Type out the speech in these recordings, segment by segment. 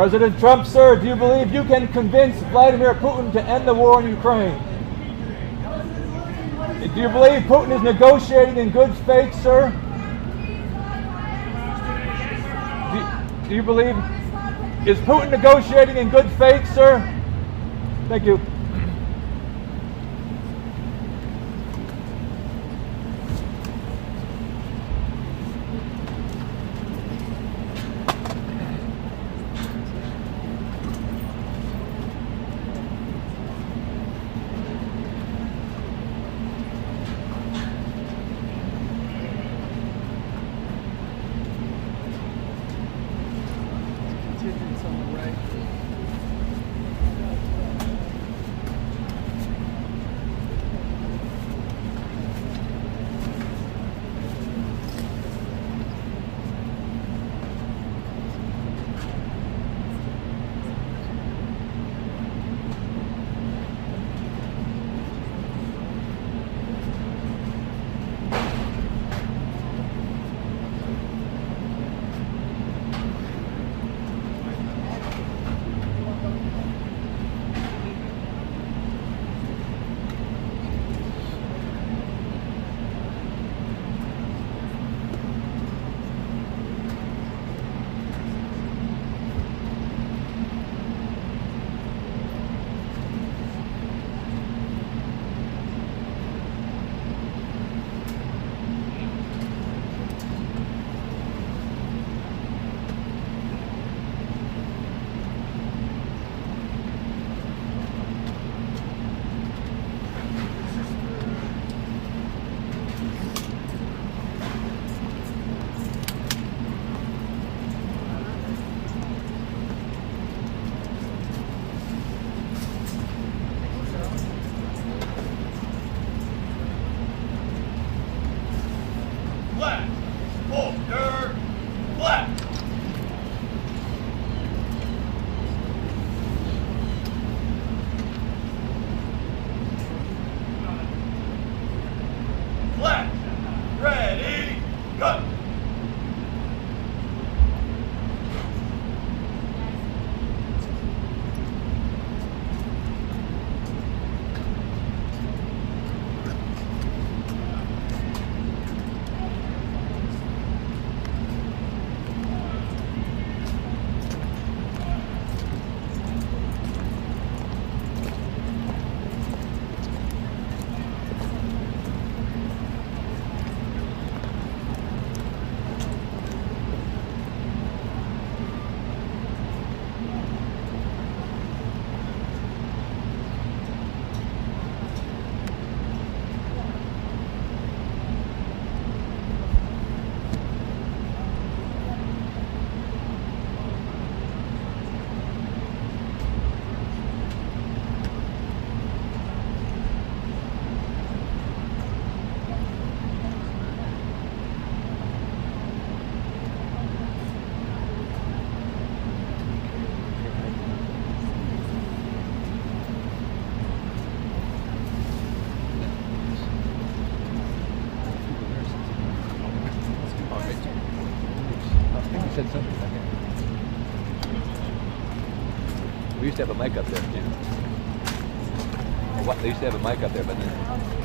President Trump, sir, do you believe you can convince Vladimir Putin to end the war in Ukraine? Do you believe Putin is negotiating in good faith, sir? Do you believe, is Putin negotiating in good faith, sir? Thank you. said something like that. We used to have a mic up there too. They used to have a mic up there, but then.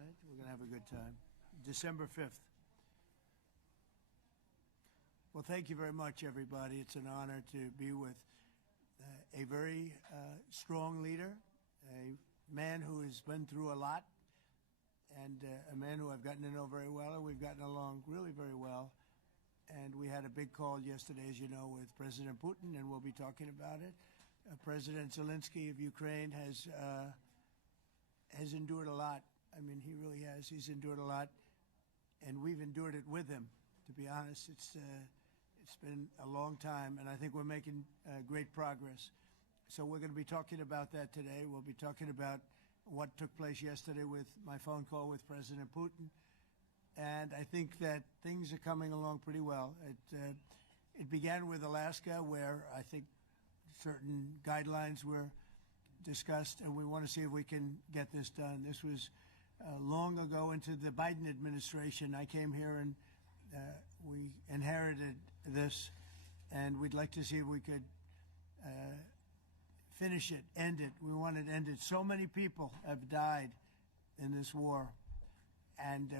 right? We're going to have a good time. December 5th. Well, thank you very much, everybody. It's an honor to be with a very strong leader, a man who has been through a lot, and a man who I've gotten to know very well, and we've gotten along really very well. And we had a big call yesterday, as you know, with President Putin, and we'll be talking about it. President Zelenskyy of Ukraine has endured a lot. I mean, he really has. He's endured a lot, and we've endured it with him. To be honest, it's been a long time, and I think we're making great progress. So we're going to be talking about that today. We'll be talking about what took place yesterday with my phone call with President Putin. And I think that things are coming along pretty well. It began with Alaska, where I think certain guidelines were discussed, and we want to see if we can get this done. This was long ago into the Biden administration. I came here and we inherited this, and we'd like to see if we could finish it, end it. We want it ended. So many people have died in this war, and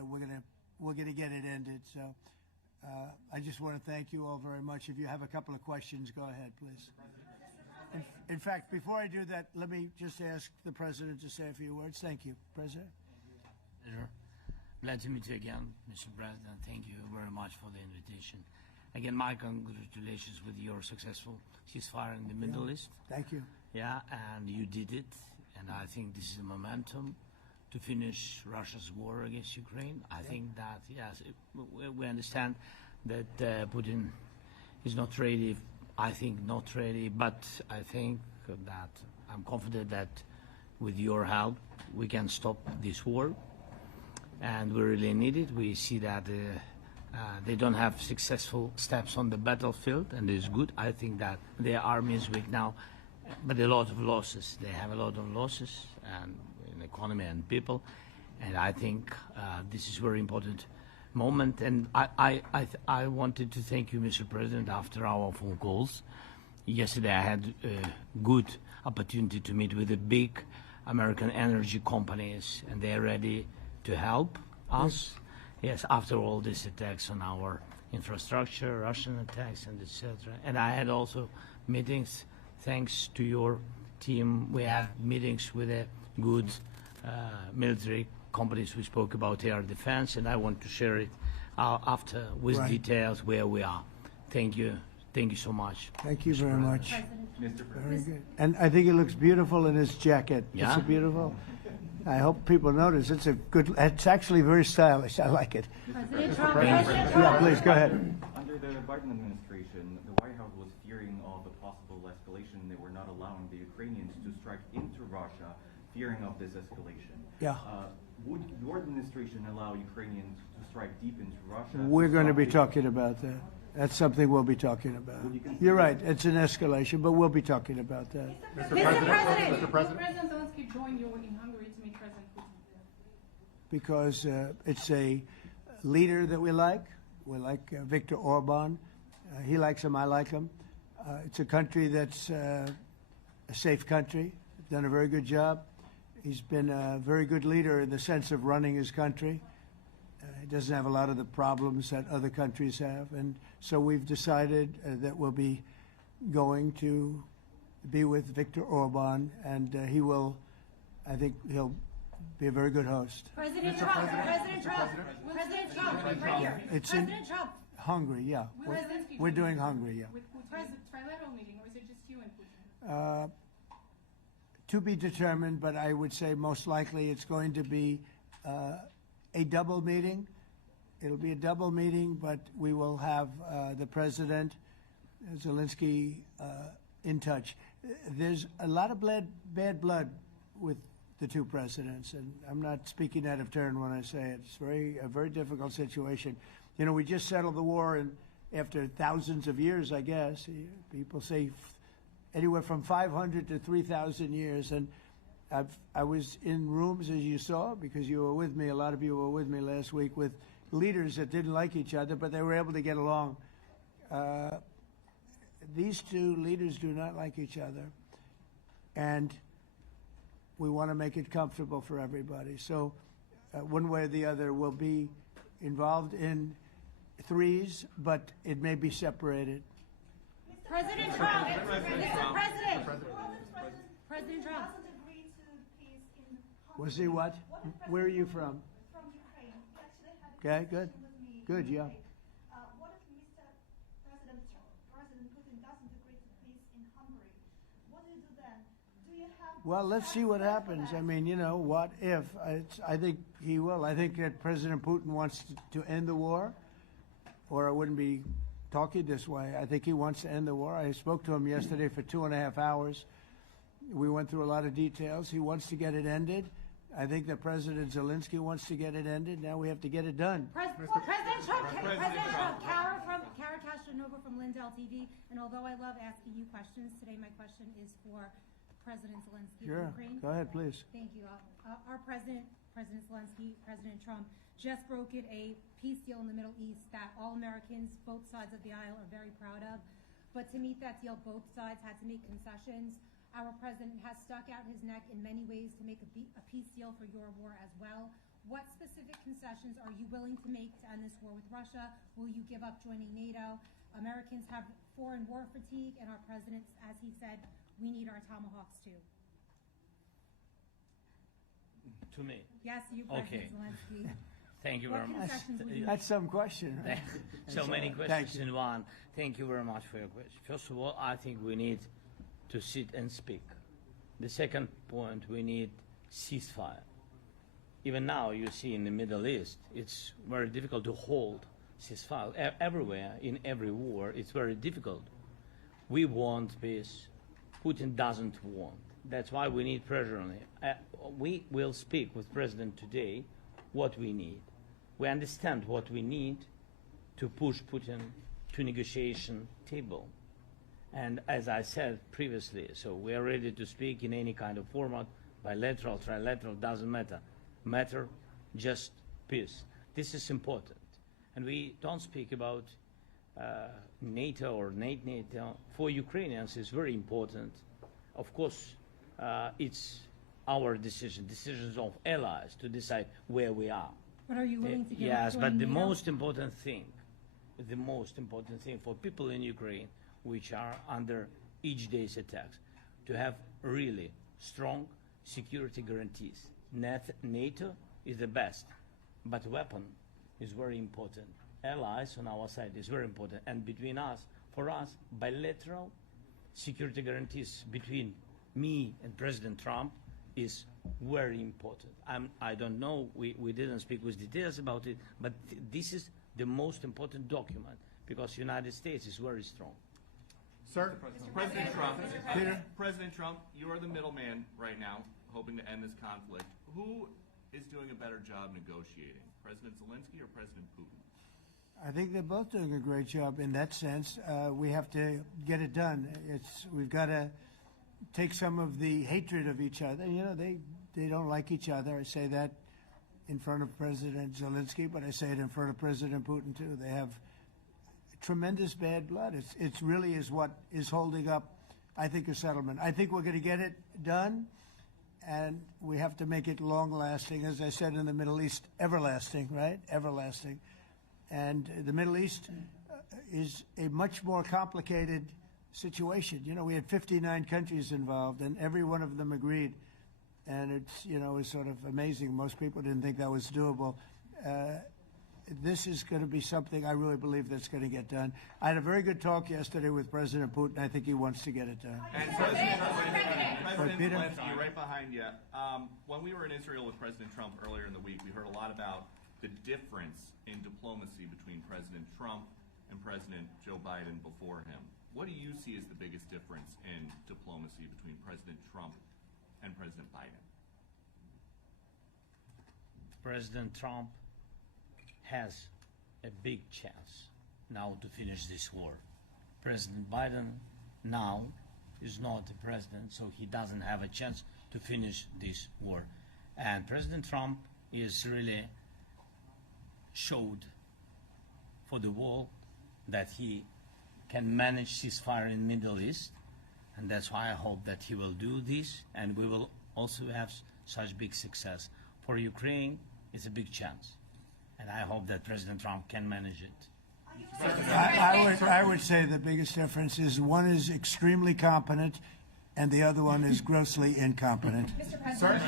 we're gonna get it ended. So I just want to thank you all very much. If you have a couple of questions, go ahead, please. In fact, before I do that, let me just ask the President to say a few words. Thank you, President. Glad to meet you again, Mr. President. Thank you very much for the invitation. Again, my congratulations with your successful ceasefire in the Middle East. Thank you. Yeah, and you did it. And I think this is a momentum to finish Russia's war against Ukraine. I think that, yes, we understand that Putin is not ready. I think not ready, but I think that I'm confident that with your help, we can stop this war. And we really need it. We see that they don't have successful steps on the battlefield, and it's good. I think that their army is weak now, but a lot of losses. They have a lot of losses and in economy and people, and I think this is a very important moment. And I wanted to thank you, Mr. President, after our phone calls. Yesterday I had a good opportunity to meet with the big American energy companies, and they're ready to help us. Yes, after all these attacks on our infrastructure, Russian attacks, and etc. And I had also meetings, thanks to your team. We had meetings with a good military companies. We spoke about air defense, and I want to share it after with details where we are. Thank you. Thank you so much. Thank you very much. Mr. Very President. good. And I think it looks beautiful in his jacket. Yeah? It's a beautiful. I hope people notice. It's a good. It's actually very stylish. I like it. President Trump. Yeah, please go ahead. Under the Biden administration, the White House was fearing of a possible escalation. They were not allowing the Ukrainians to strike into Russia, fearing of this escalation. Yeah. Would your administration allow Ukrainians to strike deep into Russia? We're going to be talking about that. That's something we'll be talking about. You're right. It's an escalation, but we'll be talking about that. Mr. President. Will President Zelenskyy join you in Hungary to meet President Putin? Because it's a leader that we like. We like Viktor Orban. He likes him. I like him. It's a country that's a safe country. Done a very good job. He's been a very good leader in the sense of running his country. He doesn't have a lot of the problems that other countries have. And so we've decided that we'll be going to be with Viktor Orban, and he will, I think he'll be a very good host. President Trump. President Trump. President Trump. Right here. It's President Trump. Hungary, yeah. We're doing Hungary, yeah. With Putin. Trilateral meeting, or is it just you and Putin? To be determined, but I would say most likely it's going to be a double meeting. It'll be a double meeting, but we will have the President, Zelenskyy, in touch. There's a lot of bad blood with the two presidents, and I'm not speaking out of turn when I say it. It's a very difficult situation. You know, we just settled the war, and after thousands of years, I guess. People say anywhere from 500 to 3,000 years, and I was in rooms, as you saw, because you were with me, a lot of you were with me last week, with leaders that didn't like each other, but they were able to get along. These two leaders do not like each other, and we want to make it comfortable for everybody. So one way or the other, will be involved in threes, but it may be separated. President Trump, Mr. President. President Trump. Doesn't agree to peace in Hungary. Was he what? Where are you from? From Ukraine. He actually had a Okay, good. conversation with me. Good, yeah. What if President Putin doesn't agree to peace in Hungary? What do you do then? Do you have? Well, let's see what happens. I mean, you know, what if? I think he will. I think that President Putin wants to end the war, or I wouldn't be talking this way. I think he wants to end the war. I spoke to him yesterday for 2.5 hours. We went through a lot of details. He wants to get it ended. I think that President Zelenskyy wants to get it ended. Now we have to get it done. President Trump, Kara Castronova from Lindell TV. And although I love asking you questions, today my question is for President Zelenskyy Sure. of Ukraine. Go ahead, please. Thank you. Our President Zelenskyy, President Trump, just brokered a peace deal in the Middle East that all Americans, both sides of the aisle, are very proud of. But to meet that deal, both sides had to make concessions. Our president has stuck out his neck in many ways to make a peace deal for your war as well. What specific concessions are you willing to make to end this war with Russia? Will you give up joining NATO? Americans have foreign war fatigue, and our president, as he said, we need our Tomahawks too. To me. Yes, you, Okay. President Zelenskyy. Thank you What very much. concessions will you That's some question, right? So many Thank questions you. in one. Thank you very much for your question. First of all, I think we need to sit and speak. The second point, we need ceasefire. Even now, you see in the Middle East, it's very difficult to hold ceasefire. Everywhere, in every war, it's very difficult. We want peace. Putin doesn't want. That's why we need pressure on him. We will speak with President today what we need. We understand what we need to push Putin to negotiation table. And as I said previously, so we are ready to speak in any kind of format, bilateral, trilateral, doesn't matter, just peace. This is important. And we don't speak about NATO or NATO. For Ukrainians, it's very important. Of course, it's our decisions of allies to decide where we are. But are you willing to give Yes, up but joining the NATO? most important thing for people in Ukraine, which are under each day's attacks, to have really strong security guarantees. NATO is the best, but weapon is very important. Allies on our side is very important. And between us, for us, bilateral security guarantees between me and President Trump is very important. I don't know, we didn't speak with details about it, but this is the most important document because United States is very strong. Sir, Peter? President Trump, you are the middleman right now, hoping to end this conflict. Who is doing a better job negotiating, President Zelenskyy or President Putin? I think they're both doing a great job in that sense. We have to get it done. We've got to take some of the hatred of each other. You know, they don't like each other. I say that in front of President Zelenskyy, but I say it in front of President Putin too. They have tremendous bad blood. It really is what is holding up, I think, a settlement. I think we're going to get it done, and we have to make it long-lasting. As I said in the Middle East, everlasting, right? Everlasting. And the Middle East is a much more complicated situation. You know, we had 59 countries involved, and every one of them agreed. And it's, you know, it's sort of amazing. Most people didn't think that was doable. This is going to be something I really believe that's going to get done. I had a very good talk yesterday with President Putin. I think he wants to get it done. And President Peter? Zelenskyy, right behind you. When we were in Israel with President Trump earlier in the week, we heard a lot about the difference in diplomacy between President Trump and President Joe Biden before him. What do you see as the biggest difference in diplomacy between President Trump and President Biden? President Trump has a big chance now to finish this war. President Biden now is not the president, so he doesn't have a chance to finish this war. And President Trump is really showed for the world that he can manage ceasefire in the Middle East, and that's why I hope that he will do this, and we will also have such big success. For Ukraine, it's a big chance. And I hope that President Trump can manage it. I would say the biggest difference is one is extremely competent and the other one is grossly incompetent. Sir,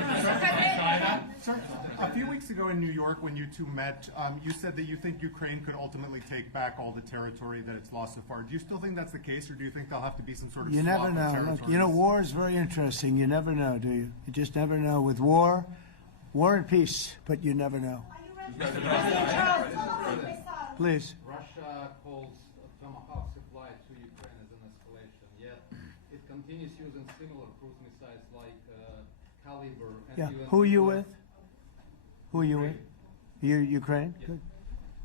a few weeks ago in New York when you two met, you said that you think Ukraine could ultimately take back all the territory that it's lost so far. Do you still think that's the case, or do you think there'll have to be some sort of You swap never of know. territories? Look, you know, war is very interesting. You never know, do you? You just never know. With war and peace, but you never know. Please. Russia calls Tomahawk supply to Ukraine as an escalation, yet it continues using similar cruise missiles like Caliber. And Yeah. even Who are you with? Who are you with? You Ukraine? Yes. Good.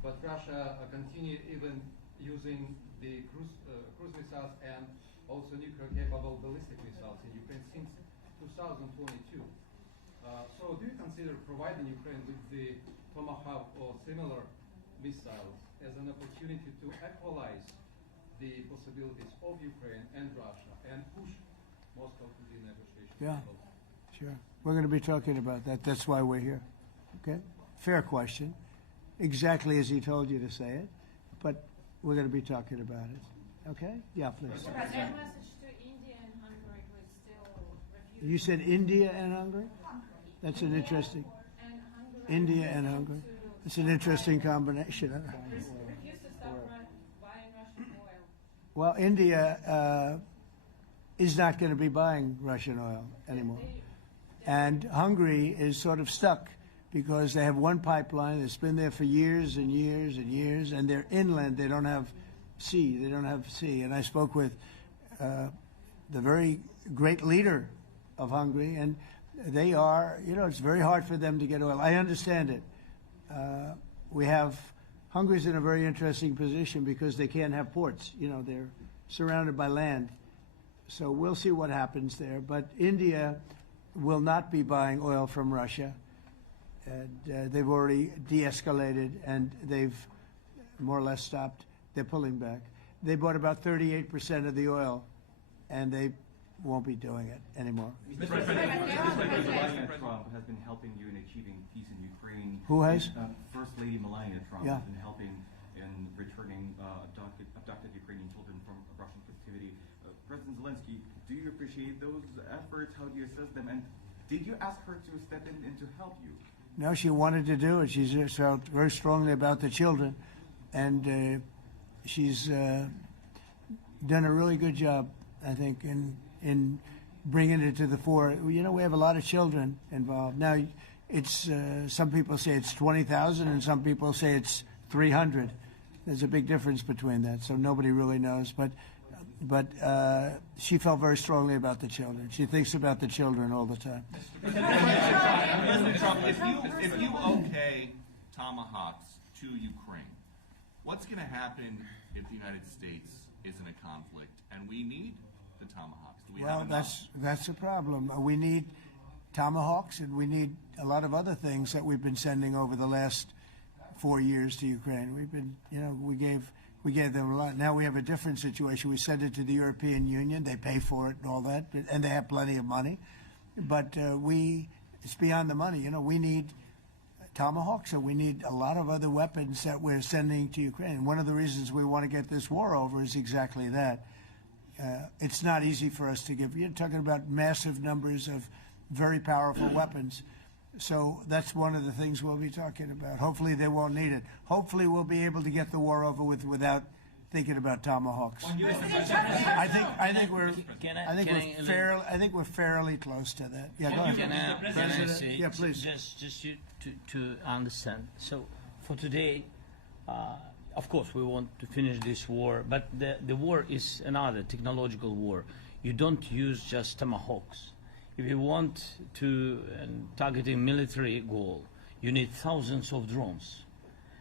But Russia continue even using the cruise missiles and also nuclear-capable ballistic missiles in Ukraine since 2022. So do you consider providing Ukraine with the Tomahawk or similar missiles as an opportunity to equalize the possibilities of Ukraine and Russia and push Moscow to the negotiation Yeah. table? Sure. We're going to be talking about that. That's why we're here. Okay? Fair question. Exactly as he told you to say it. But we're going to be talking about it. Okay? Yeah, please. Mr. President, message to India and Hungary who is still refusing. You said India and Hungary? That's an interesting. And Hungary India and Hungary. It's an interesting combination. refuse to stop buying Russian oil. Well, India is not going to be buying Russian oil anymore. And Hungary is sort of stuck because they have one pipeline that's been there for years and years and years, and they're inland. They don't have sea. They don't have sea. And I spoke with the very great leader of Hungary, and they are, you know, it's very hard for them to get oil. I understand it. Hungary's in a very interesting position because they can't have ports. You know, they're surrounded by land. So we'll see what happens there. But India will not be buying oil from Russia. And they've already de-escalated, and they've more or less stopped. They're pulling back. They bought about 38% of the oil, and they won't be doing it anymore. Mr. President, Melania Trump has been helping you in achieving peace in Ukraine. Who has? First Lady Melania Trump Yeah. has been helping in returning abducted Ukrainian children from Russian captivity. President Zelenskyy, do you appreciate those efforts? How do you assess them? And did you ask her to step in and to help you? No, she wanted to do it. She's just felt very strongly about the children, and she's done a really good job, I think, in bringing it to the fore. You know, we have a lot of children involved. Now, it's some people say it's 20,000, and some people say it's 300. There's a big difference between that, so nobody really knows. But she felt very strongly about the children. She thinks about the children all the time. President Trump, if you okay Tomahawks to Ukraine, what's going to happen if the United States is in a conflict and we need the Tomahawks? Do we have enough? That's a problem. We need Tomahawks, and we need a lot of other things that we've been sending over the last 4 years to Ukraine. We've been, you know, we gave them a lot. Now we have a different situation. We send it to the European Union. They pay for it and all that, and they have plenty of money. But it's beyond the money. You know, we need Tomahawks, and we need a lot of other weapons that we're sending to Ukraine. One of the reasons we want to get this war over is exactly that. It's not easy for us to give. You're talking about massive numbers of very powerful weapons. So that's one of the things we'll be talking about. Hopefully they won't need it. Hopefully we'll be able to get the war over with without thinking about Tomahawks. I think we're fairly close to that. Yeah, go ahead. Can I say, yeah, please. Just to understand. So for today, of course, we want to finish this war, but the war is another technological war. You don't use just Tomahawks. If you want to target a military goal, you need thousands of drones.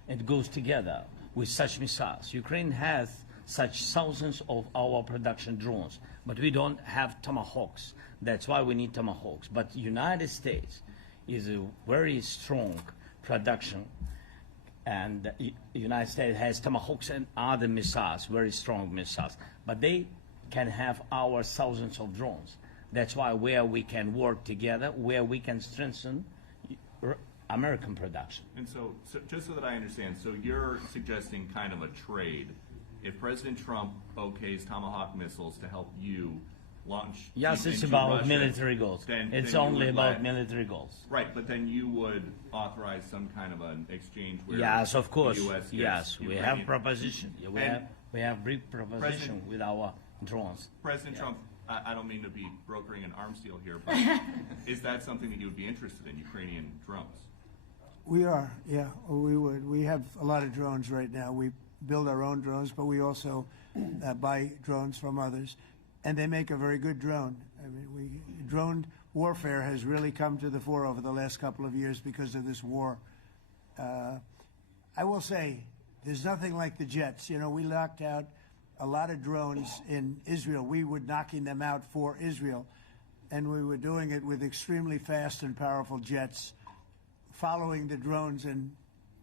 It goes together with such missiles. Ukraine has such thousands of our production drones, but we don't have Tomahawks. That's why we need Tomahawks. But United States is a very strong production, and the United States has Tomahawks and other missiles, very strong missiles, but they can have our thousands of drones. That's why where we can work together, where we can strengthen American production. And so just so that I understand, so you're suggesting kind of a trade. If President Trump okays Tomahawk missiles to help you launch Yes, it's into about Russia, military goals. It's you only would about military goals. Right, but then you would authorize some kind of an exchange where Yes, of the course. US gets Yes, we have Ukrainian- proposition. We have big proposition President- with our drones. President Trump, I don't mean to be brokering an arms deal here, but is that something that you would be interested in, Ukrainian drones? We are, yeah, we would. We have a lot of drones right now. We build our own drones, but we also buy drones from others, and they make a very good drone. I mean, drone warfare has really come to the fore over the last couple of years because of this war. I will say, there's nothing like the jets. You know, we knocked out a lot of drones in Israel. We were knocking them out for Israel, and we were doing it with extremely fast and powerful jets, following the drones and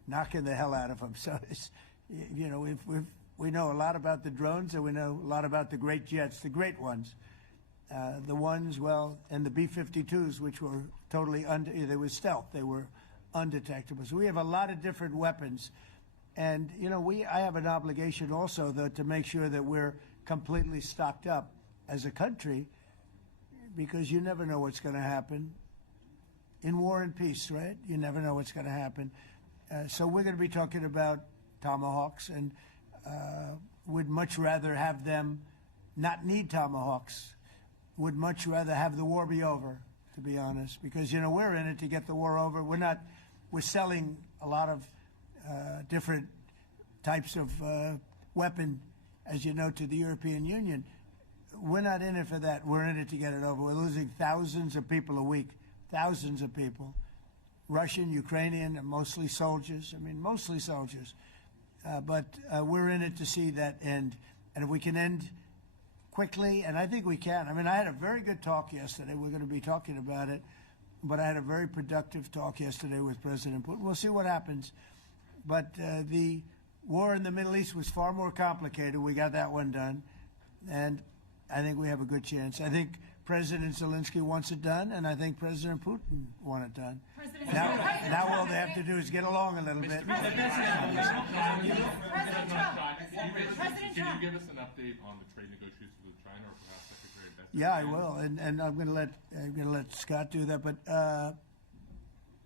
knocking the hell out of them. So, it's, you know, we know a lot about the drones, and we know a lot about the great jets, the great ones. The ones, well, and the B-52s, which were totally they were stealth. They were undetectable. So we have a lot of different weapons. And, you know, I have an obligation also, though, to make sure that we're completely stocked up as a country, because you never know what's going to happen. In war and peace, right? You never know what's going to happen. So we're going to be talking about Tomahawks, and would much rather have them not need Tomahawks. Would much rather have the war be over, to be honest, because, you know, we're in it to get the war over. We're selling a lot of different types of weapon, as you know, to the European Union. We're not in it for that. We're in it to get it over. We're losing thousands of people a week, thousands of people, Russian, Ukrainian, and mostly soldiers. I mean, mostly soldiers. But we're in it to see that end. And if we can end quickly, and I think we can. I mean, I had a very good talk yesterday. We're going to be talking about it. But I had a very productive talk yesterday with President Putin. We'll see what happens. But the war in the Middle East was far more complicated. We got that one done. And I think we have a good chance. I think President Zelenskyy wants it done, and I think President Putin wants it done. Now all they have to do is get along a little bit. President Trump. Can you give us an update on the trade negotiations with China, or perhaps Secretary Bessent? Yeah, I will, and I'm going to let Scott do that. But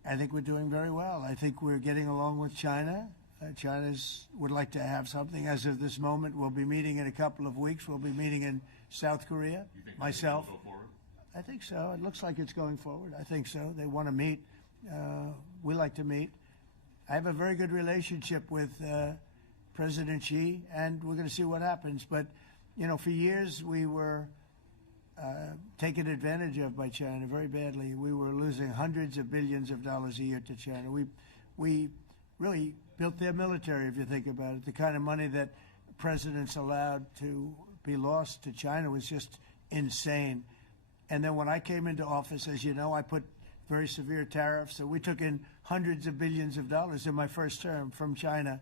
I think we're doing very well. I think we're getting along with China. China would like to have something. As of this moment, we'll be meeting in a couple of weeks. We'll be meeting in South Korea. You think myself. will go forward? I think so. It looks like it's going forward. I think so. They want to meet. We like to meet. I have a very good relationship with President Xi, and we're going to see what happens. But, you know, for years we were taken advantage of by China very badly. We were losing hundreds of billions of dollars a year to China. We really built their military, if you think about it. The kind of money that presidents allowed to be lost to China was just insane. And then when I came into office, as you know, I put very severe tariffs. So we took in hundreds of billions of dollars in my first term from China.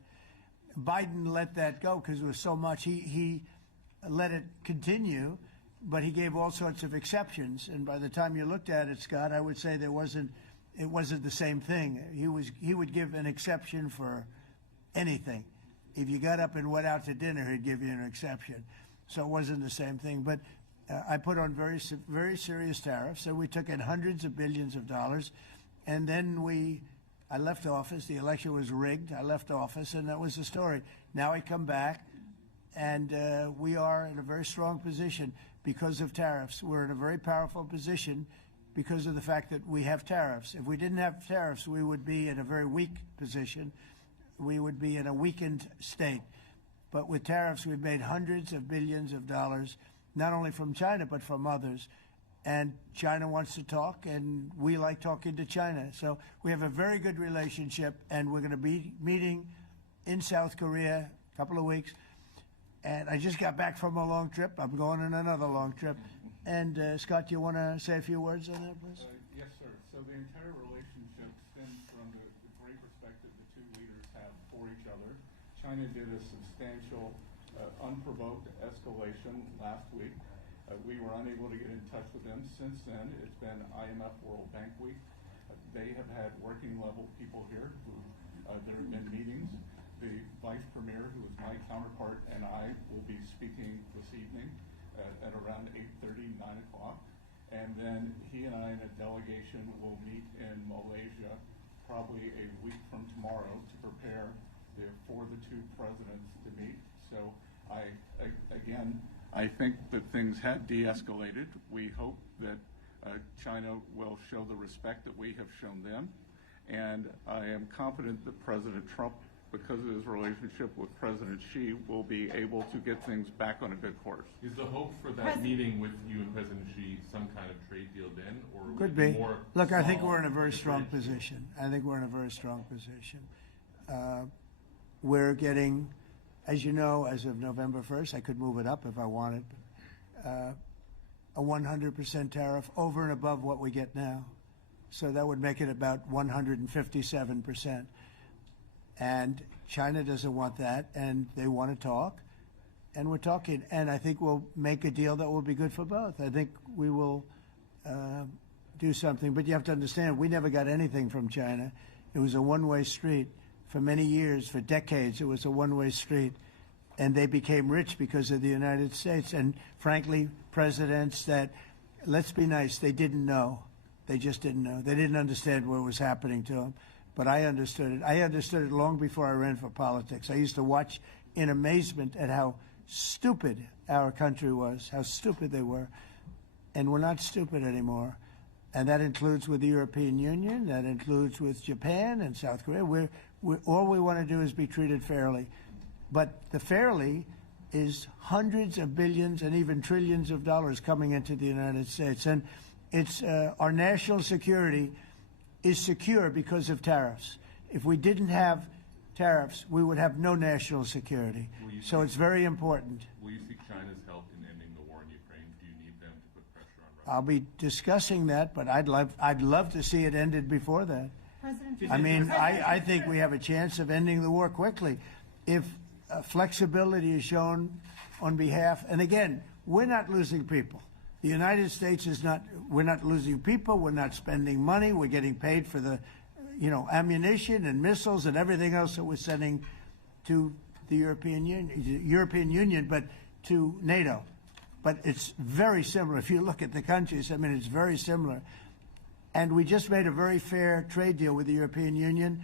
Biden let that go because it was so much. He let it continue, but he gave all sorts of exceptions. And by the time you looked at it, Scott, I would say it wasn't the same thing. He would give an exception for anything. If you got up and went out to dinner, he'd give you an exception. So it wasn't the same thing. But I put on very serious tariffs. So we took in hundreds of billions of dollars. And then I left office. The election was rigged. I left office, and that was the story. Now I come back, and we are in a very strong position because of tariffs. We're in a very powerful position because of the fact that we have tariffs. If we didn't have tariffs, we would be in a very weak position. We would be in a weakened state. But with tariffs, we've made hundreds of billions of dollars, not only from China, but from others. And China wants to talk, and we like talking to China. So we have a very good relationship, and we're going to be meeting in South Korea a couple of weeks. And I just got back from a long trip. I'm going on another long trip. And Scott, do you want to say a few words on that, please? Yes, sir. So the entire relationship stems from the great respect that the two leaders have for each other. China did a substantial, unprovoked escalation last week. We were unable to get in touch with them. Since then, it's been IMF World Bank Week. they have had working level people here who, there have been meetings. The Vice Premier, who is my counterpart, and I will be speaking this evening at around 8:30, 9 o'clock. And then he and I and a delegation will meet in Malaysia probably a week from tomorrow to prepare for the two presidents to meet. So again, I think that things have de-escalated. We hope that China will show the respect that we have shown them. And I am confident that President Trump, because of his relationship with President Xi, will be able to get things back on a good course. Is the hope for that meeting with you and President Xi some kind of trade deal then, or could be more? Look, I think we're in a very strong position. I think we're in a very strong position. We're getting, as you know, as of November 1st, I could move it up if I wanted, a 100% tariff over and above what we get now. So that would make it about 157%. And China doesn't want that, and they want to talk, and we're talking. And I think we'll make a deal that will be good for both. I think we will do something. But you have to understand, we never got anything from China. It was a one-way street. For many years, for decades, it was a one-way street. And they became rich because of the United States. And frankly, presidents that, let's be nice, they didn't know. They just didn't know. They didn't understand what was happening to them. But I understood it. I understood it long before I ran for politics. I used to watch in amazement at how stupid our country was, how stupid they were. And we're not stupid anymore. And that includes with the European Union. That includes with Japan and South Korea. All we want to do is be treated fairly. But the fairly is hundreds of billions and even trillions of dollars coming into the United States. And it's our national security is secure because of tariffs. If we didn't have tariffs, we would have no national security. So it's very important. Will you seek China's help in ending the war in Ukraine? Do you need them to put pressure on Russia? I'll be discussing that, but I'd love to see it ended before that. I mean, I think we have a chance of ending the war quickly if flexibility is shown on behalf. And again, we're not losing people. The United States is not. We're not losing people. We're not spending money. We're getting paid for the, ammunition and missiles and everything else that we're sending to the European Union, but to NATO. But it's very similar. If you look at the countries, I mean, it's very similar. And we just made a very fair trade deal with the European Union,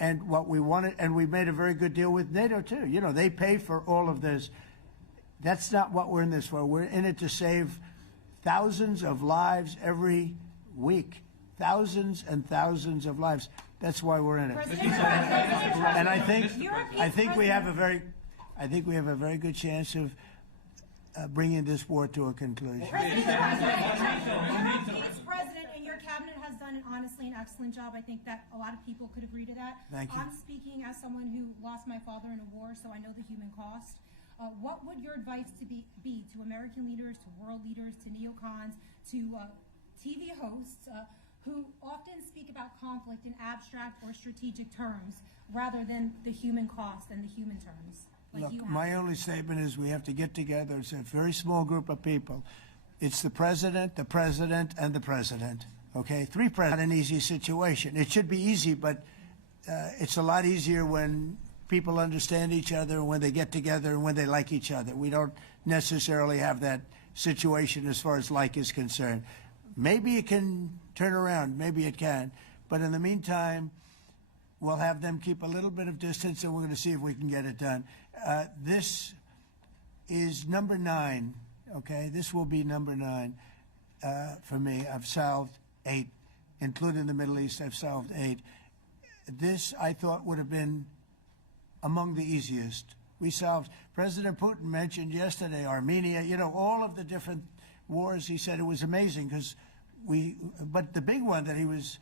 and what we wanted, and we made a very good deal with NATO too. They pay for all of this. That's not what we're in this for. We're in it to save thousands of lives every week. Thousands and thousands of lives. That's why we're in it. And I think we have a very good chance of bringing this war to a conclusion. President, and your cabinet has done honestly an excellent job. I think that a lot of people could agree to that. Thank you. I'm speaking as someone who lost my father in a war, so I know the human cost. What would your advice be to American leaders, to world leaders, to neocons, to TV hosts who often speak about conflict in abstract or strategic terms rather than the human cost and the human terms? Look, my only statement is we have to get together. It's a very small group of people. It's the president, and the president. Okay? 3 presidents. Not an easy situation. It should be easy, but it's a lot easier when people understand each other, when they get together, and when they like each other. We don't necessarily have that situation as far as like is concerned. Maybe it can turn around. Maybe it can. But in the meantime, we'll have them keep a little bit of distance, and we're going to see if we can get it done. This is number 9, okay? This will be number 9 for me. I've solved 8, including the Middle East. I've solved 8. This, I thought, would have been among the easiest. We solved, President Putin mentioned yesterday Armenia, all of the different wars. He said it was amazing because but the big one that he was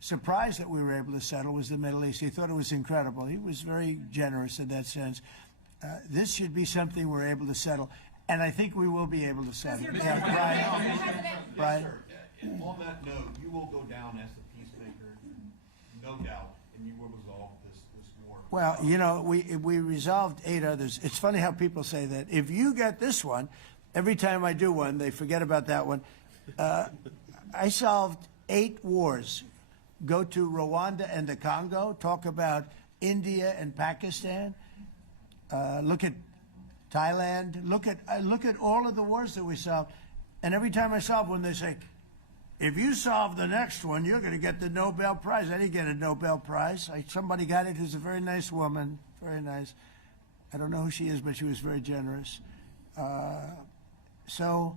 surprised that we were able to settle was the Middle East. He thought it was incredible. He was very generous in that sense. This should be something we're able to settle, and I think we will be able to settle. Yeah, Brian. Yes, sir. On that note, you will go down as the peacemaker, no doubt, and you will resolve this war. Well, we resolved 8 others. It's funny how people say that. If you get this one, every time I do one, they forget about that one. I solved 8 wars. go to Rwanda and the Congo, talk about India and Pakistan, look at Thailand, look at all of the wars that we solved. And every time I solve one, they say, if you solve the next one, you're going to get the Nobel Prize. I didn't get a Nobel Prize. Somebody got it who's a very nice woman, very nice. I don't know who she is, but she was very generous. So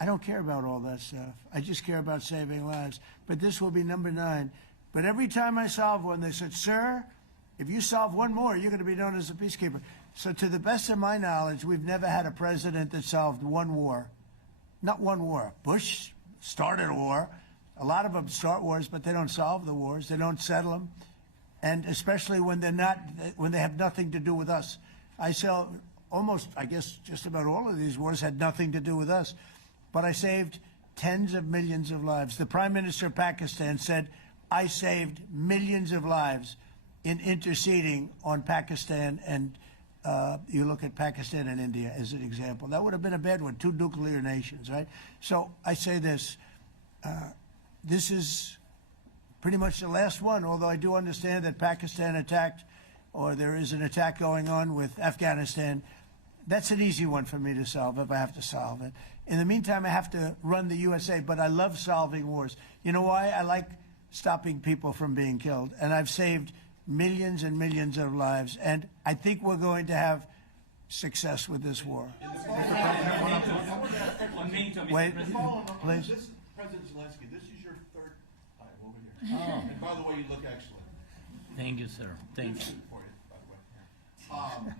I don't care about all that stuff. I just care about saving lives. But this will be number 9. But every time I solve one, they said, sir, if you solve one more, you're going to be known as a peacekeeper. So to the best of my knowledge, we've never had a president that solved one war. Not one war. Bush started a war. A lot of them start wars, but they don't solve the wars. They don't settle them. And especially when they have nothing to do with us. I guess just about all of these wars had nothing to do with us. But I saved tens of millions of lives. The Prime Minister of Pakistan said, I saved millions of lives in interceding on Pakistan. And you look at Pakistan and India as an example. That would have been a bad one, 2 nuclear nations, right? So I say this. This is pretty much the last one, although I do understand that Pakistan attacked, or there is an attack going on with Afghanistan. That's an easy one for me to solve if I have to solve it. In the meantime, I have to run the USA, but I love solving wars. You know why? I like stopping people from being killed, and I've saved millions and millions of lives, and I think we're going to have success with this war. Wait, please. This President Zelensky, this is your 3rd time over here. Oh. And by the way, you look excellent. Thank you, sir. Thank you. For you, by the way.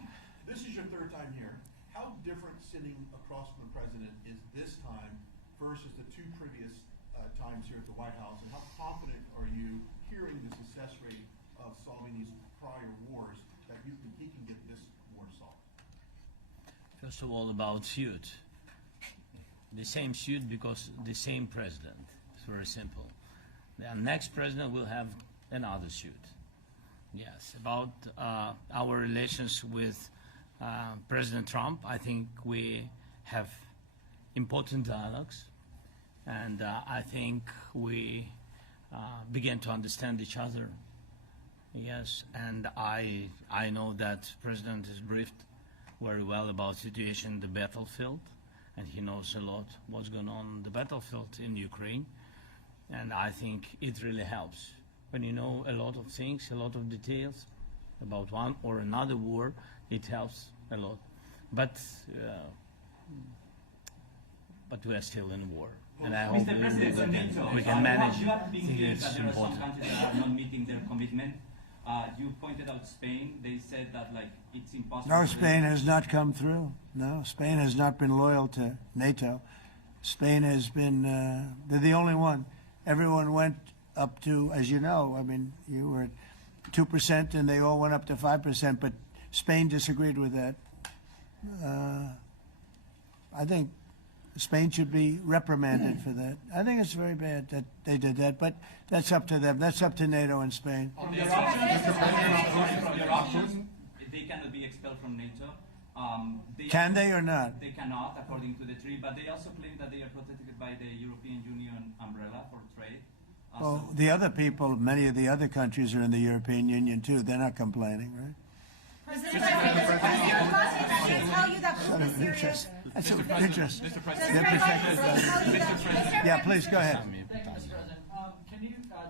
This is your 3rd time here. How different sitting across from the president is this time versus the 2 previous times here at the White House? And how confident are you hearing the success rate of solving these prior wars that he can get this war solved? First of all, about suit. The same suit because the same president. It's very simple. The next president will have another suit. Yes. About our relations with President Trump, I think we have important dialogues, and I think we begin to understand each other. Yes, and I know that President is briefed very well about situation in the battlefield, and he knows a lot what's going on the battlefield in Ukraine, and I think it really helps when you know a lot of things, a lot of details about one or another war. It helps a lot, but we are still in war, and I hope we can manage. You are being I think clear it's that there are some important. countries that are not meeting their commitment. You pointed out Spain. They said that it's impossible. No, Spain has not come through. No, Spain has not been loyal to NATO. Spain has been, they're the only one. Everyone went up to, as you know, I mean, you were at 2% and they all went up to 5%, but Spain disagreed with that. I think Spain should be reprimanded for that. I think it's very bad that they did that, but that's up to them. That's up to NATO and Spain. They cannot be expelled from NATO. Can they or not? They cannot, according to the treaty, but they also claim that they are protected by the European Union umbrella for trade. Well, the other people, many of the other countries are in the European Union too. They're not complaining, right? President, tell you that Putin is serious. That's of interest. Mr. Yeah, please go ahead. Thank you, Mr. President.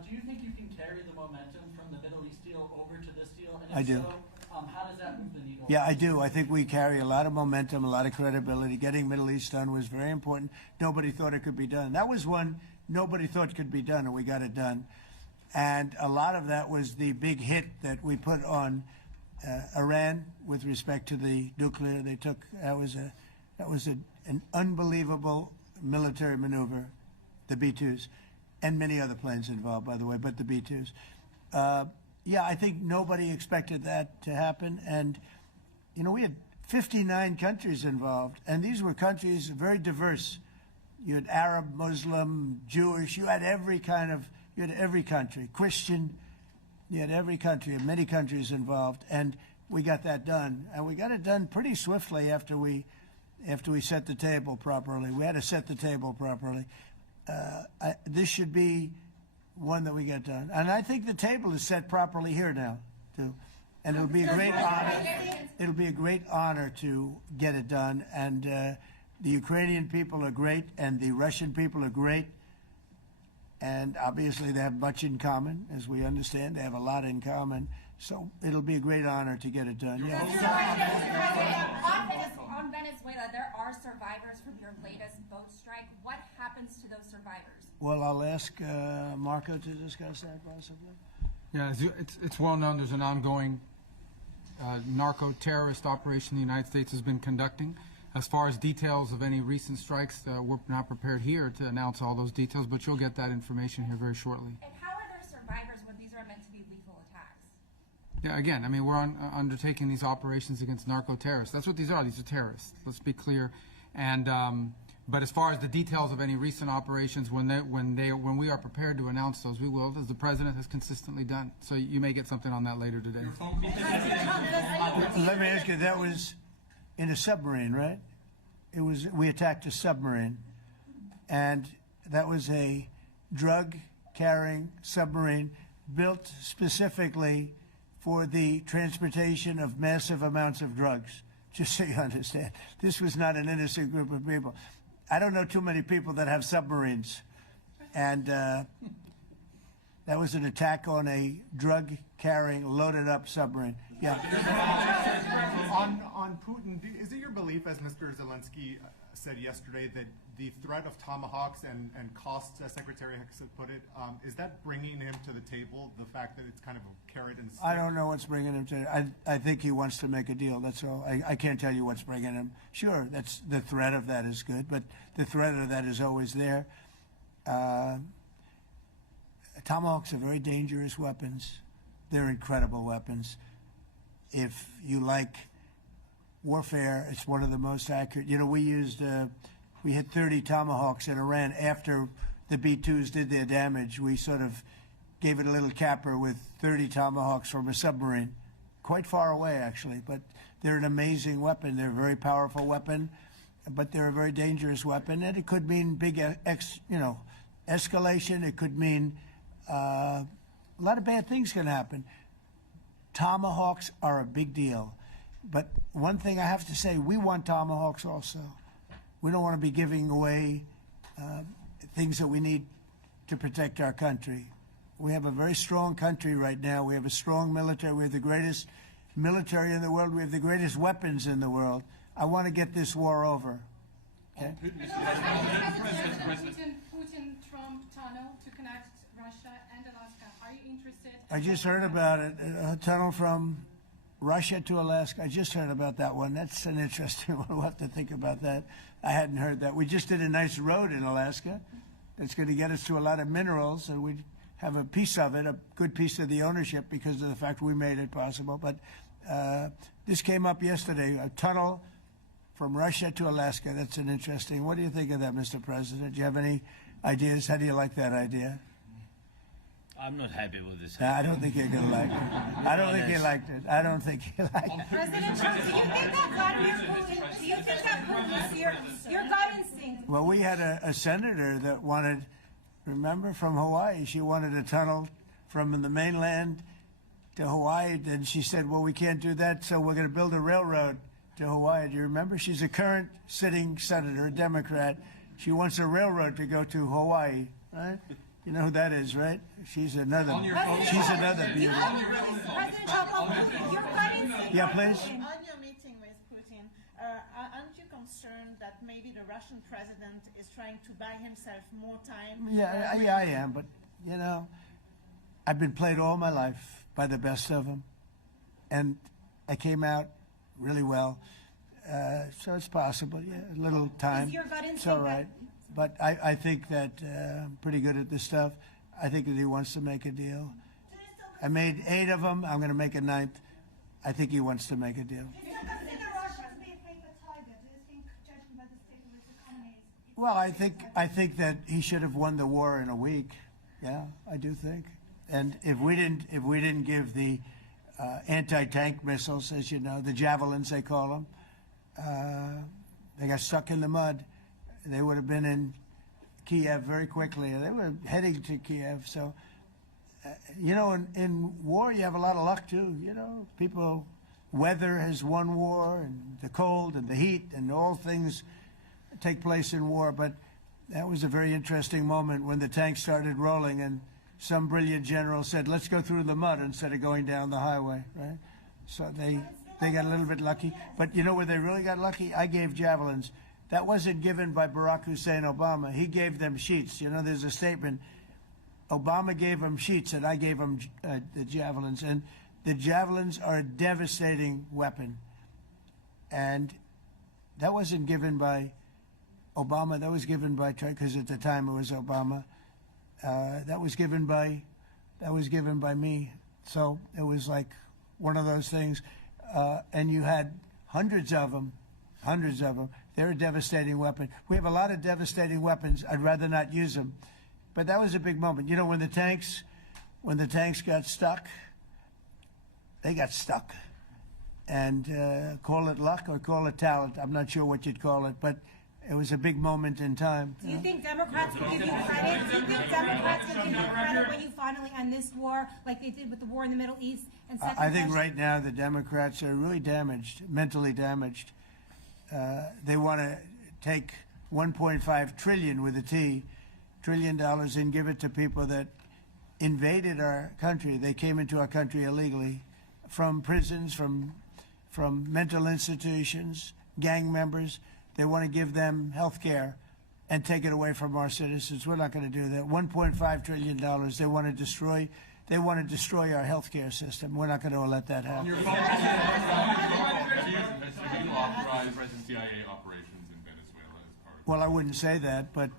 Do you think you can carry the momentum from the Middle East deal over to this deal? And if I do. So, how does that move the needle? Yeah, I do. I think we carry a lot of momentum, a lot of credibility. Getting Middle East done was very important. Nobody thought it could be done. That was one nobody thought could be done, and we got it done. And a lot of that was the big hit that we put on Iran with respect to the nuclear. They took that was an unbelievable military maneuver, the B-2s, and many other planes involved, by the way, but the B-2s. Yeah, I think nobody expected that to happen. And, you know, we had 59 countries involved, and these were countries very diverse. You had Arab, Muslim, Jewish, you had every country, Christian, you had every country, and many countries involved, and we got that done. And we got it done pretty swiftly after we set the table properly. We had to set the table properly. This should be one that we get done. And I think the table is set properly here now, too. And it'll be a great honor. It'll be a great honor to get it done. And the Ukrainian people are great, and the Russian people are great. And obviously they have much in common, as we understand. They have a lot in common. So it'll be a great honor to get it done. Yeah. On Venezuela, there are survivors from your latest boat strike. What happens to those survivors? Well, I'll ask Marco to discuss that possibly. Yeah, it's well known there's an ongoing narco-terrorist operation the United States has been conducting. As far as details of any recent strikes, we're not prepared here to announce all those details, but you'll get that information here very shortly. And how are there survivors when these are meant to be lethal attacks? Yeah, again, I mean, we're undertaking these operations against narco-terrorists. That's what these are. These are terrorists. Let's be clear. And but as far as the details of any recent operations, when we are prepared to announce those, we will, as the president has consistently done. So you may get something on that later today. Let me ask you, that was in a submarine, right? It was. We attacked a submarine, and that was a drug-carrying submarine built specifically for the transportation of massive amounts of drugs. Just so you understand, this was not an innocent group of people. I don't know too many people that have submarines, and that was an attack on a drug-carrying, loaded-up submarine. Yeah. On Putin, is it your belief, as Mr. Zelenskyy said yesterday, that the threat of Tomahawks and costs, as Secretary Hicks put it, is that bringing him to the table, the fact that it's kind of a carrot and stick? I don't know what's bringing him to I think he wants to make a deal, that's all. I can't tell you what's bringing him. Sure, that's the threat of that is good, but the threat of that is always there. Tomahawks are very dangerous weapons. They're incredible weapons. If you like warfare, it's one of the most accurate. You know, we hit 30 Tomahawks in Iran after the B-2s did their damage. We sort of gave it a little capper with 30 Tomahawks from a submarine, quite far away actually. But they're an amazing weapon. They're a very powerful weapon, but they're a very dangerous weapon. And it could mean big, escalation. It could mean a lot of bad things can happen. Tomahawks are a big deal. But one thing I have to say, we want Tomahawks also. We don't want to be giving away things that we need to protect our country. We have a very strong country right now. We have a strong military. We have the greatest military in the world. We have the greatest weapons in the world. I want to get this war over. Okay? Putin-Trump tunnel to connect Russia and Alaska. Are you interested? I just heard about it. A tunnel from Russia to Alaska. I just heard about that one. That's an interesting one. We'll have to think about that. I hadn't heard that. We just did a nice road in Alaska that's going to get us to a lot of minerals, and we have a piece of it, a good piece of the ownership because of the fact we made it possible. But this came up yesterday, a tunnel from Russia to Alaska. That's an interesting. What do you think of that, Mr. President? Do you have any ideas? How do you like that idea? I'm not happy with this. I don't think you're going to like it. I don't think he liked it. I don't think he liked it. President Trump, do you think that Vladimir Putin, do you think that Putin is your gut instinct? Well, we had a senator that wanted, remember, from Hawaii, she wanted a tunnel from the mainland to Hawaii. Then she said, well, we can't do that, so we're going to build a railroad to Hawaii. Do you remember? She's a current sitting senator, a Democrat. She wants a railroad to go to Hawaii, right? You know who that is, right? She's another. She's another beauty. President Trump, your guidance. Yeah, please. On your meeting with Putin, aren't you concerned that maybe the Russian president is trying to buy himself more time? Yeah, I am, but you know, I've been played all my life by the best of them, and I came out really well. So it's possible. Yeah, a little time. Is your gut instinct it's all right. But I think that I'm pretty good at this stuff. I think that he wants to make a deal. I made 8 of them. I'm going to make a 9th. I think he wants to make a deal. Well, I think that he should have won the war in a week. Yeah, I do think. And if we didn't give the anti-tank missiles, as you know, the javelins they call them, they got stuck in the mud. They would have been in Kiev very quickly. They were heading to Kiev. So you know, in war you have a lot of luck too. You know, people, weather has won war, and the cold and the heat and all things take place in war. But that was a very interesting moment when the tanks started rolling and some brilliant general said, let's go through the mud instead of going down the highway, right? So they got a little bit lucky. But you know where they really got lucky? I gave javelins. That wasn't given by Barack Hussein Obama. He gave them sheets. You know, there's a statement. Obama gave them sheets and I gave them the javelins. And the javelins are a devastating weapon. And that wasn't given by Obama. That was given by, because at the time it was Obama. That was given by me. So it was like one of those things. And you had hundreds of them. They're a devastating weapon. We have a lot of devastating weapons. I'd rather not use them. But that was a big moment. You know, when the tanks got stuck, they got stuck. And call it luck or call it talent. I'm not sure what you'd call it, but it was a big moment in time. Do you think Democrats will give you credit? Do you think Democrats will give you credit when you finally end this war, like they did with the war in the Middle East? And I think right now the Democrats are really damaged, mentally damaged. They want to take $1.5 trillion with a T, $1 trillion, and give it to people that invaded our country. They came into our country illegally, from prisons, from mental institutions, gang members. They want to give them health care and take it away from our citizens. We're not going to do that. $1.5 trillion. They want to destroy. They want to destroy our health care system. We're not going to let that happen. Do you authorize CIA operations in Venezuela as part of? Well, I wouldn't say that, but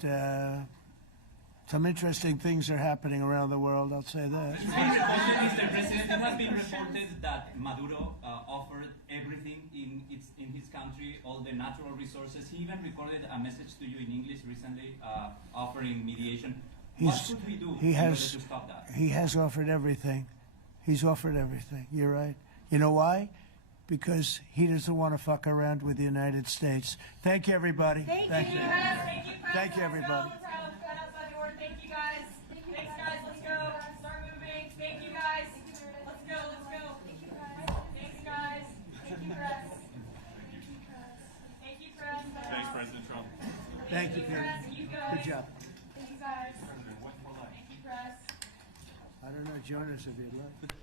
some interesting things are happening around the world. I'll say that. Mr. President, it has been reported that Maduro offered everything in his country, all the natural resources. He even recorded a message to you in English recently, offering mediation. What should we do in order to stop that? He has offered everything. He's offered everything. You're right. You know why? Because he doesn't want to fuck around with the United States. Thank you, everybody. Thank you. Thank you, everybody. Thank you, guys. Thanks, guys. Let's go. Start moving. Thank you, guys. Let's go. Thank you, guys. Thanks, guys. Thank you, press. Thank you, press. Thanks, President Trump. Thank you, Ken. Good job. Thank you, guys. Thank you, press. I don't know, join us if you'd like.